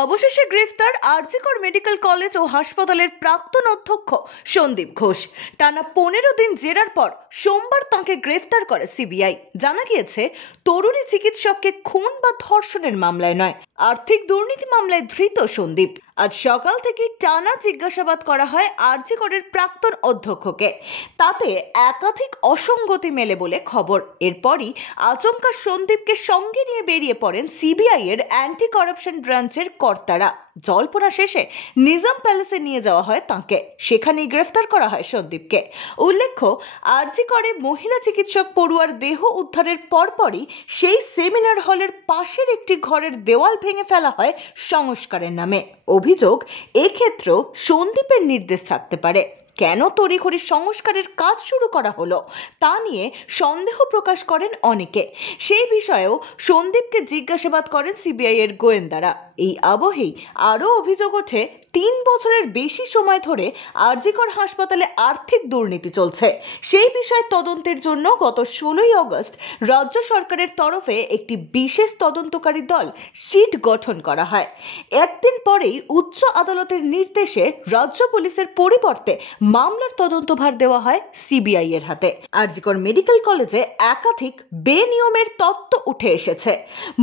অবশেষে গ্রেফতার RG Kar medical college ও হাসপাতালের প্রাক্তন অধ্যক্ষ সন্দীপ ঘোষ। টানা 15 দিন জেরার পর সোমবার তাঁকে গ্রেফতার করে সিবিআই। জানা গিয়েছে, তরুণী চিকিৎসককে খুন বা ধর্ষণের মামলায় নয়, আর্থিক দুর্নীতি মামলায় ধৃত সন্দীপ। আজ সকাল থেকে টানা জিজ্ঞাসাবাদ করা হয় আরজিকরের প্রাক্তন অধ্যক্ষকে। তাতে একাধিক অসঙ্গতি মেলে বলে খবর। এরপরই আচমকা সন্দীপকে সঙ্গে নিয়ে বেরিয়ে পড়েন সিবিআই এর অ্যান্টি করাপশন ব্রাঞ্চের কর্তারা। জল্পনা শেষে নিজাম প্যালেসে নিয়ে যাওয়া হয় তাঁকে। সেখানেই গ্রেফতার করা হয় সন্দীপকে। উল্লেখ্য, আরজিকরে মহিলা চিকিৎসক পড়ুয়ার দেহ উদ্ধারের পরপরই সেই সেমিনার হলের পাশের একটি ঘরের দেওয়াল ভেঙে ফেলা হয় সংস্কারের নামে। অভিযোগ, এক্ষেত্রেও সন্দীপের নির্দেশ থাকতে পারে। কেন তড়িঘড়ি সংস্কারের কাজ শুরু করা হলো তা নিয়ে সন্দেহ প্রকাশ করেন অনেকে। সেই বিষয়েও সন্দীপকে জিজ্ঞাসাবাদ করেন সিবিআই এর গোয়েন্দারা। এই আবহেই আরও অভিযোগ ওঠে, 3 বছরের বেশি সময় ধরে আরজিকর হাসপাতালে আর্থিক দুর্নীতি চলছে। সেই বিষয়ে তদন্তের জন্য গত 16ই আগস্ট রাজ্য সরকারের তরফে একটি বিশেষ তদন্তকারী দল সিট গঠন করা হয়। একদিন পরেই উচ্চ আদালতের নির্দেশে রাজ্য পুলিশের পরিবর্তে মামলার তদন্তভার দেওয়া হয় সিবিআই এর হাতে। আরজিকর মেডিকেল কলেজে একাধিক বেনিয়মের তত্ত্ব উঠে এসেছে।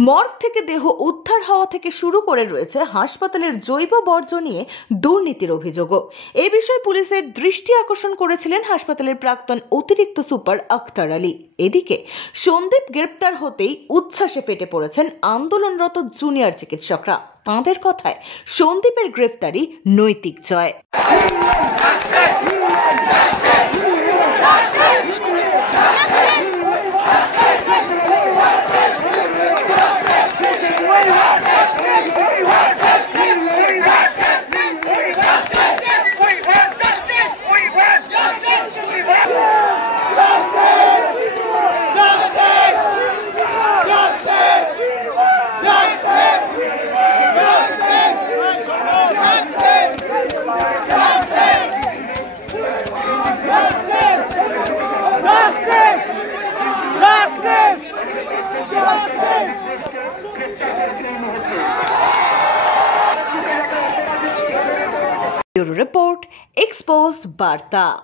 মর্গ থেকে দেহ উদ্ধার হওয়া থেকে শুরু করে রয়েছে হাসপাতালের জৈব বর্জ্য নিয়ে দুর্নীতির অভিযোগও। এ বিষয়ে পুলিশের দৃষ্টি আকর্ষণ করেছিলেন হাসপাতালের প্রাক্তন অতিরিক্ত সুপার আখতার আলী। এদিকে সন্দীপ গ্রেপ্তার হতেই উচ্ছ্বাসে ফেটে পড়েছেন আন্দোলনরত জুনিয়র চিকিৎসকরা। তাঁদের কথায় সন্দীপের গ্রেফতারি নৈতিক জয়। Report, Expose Barta।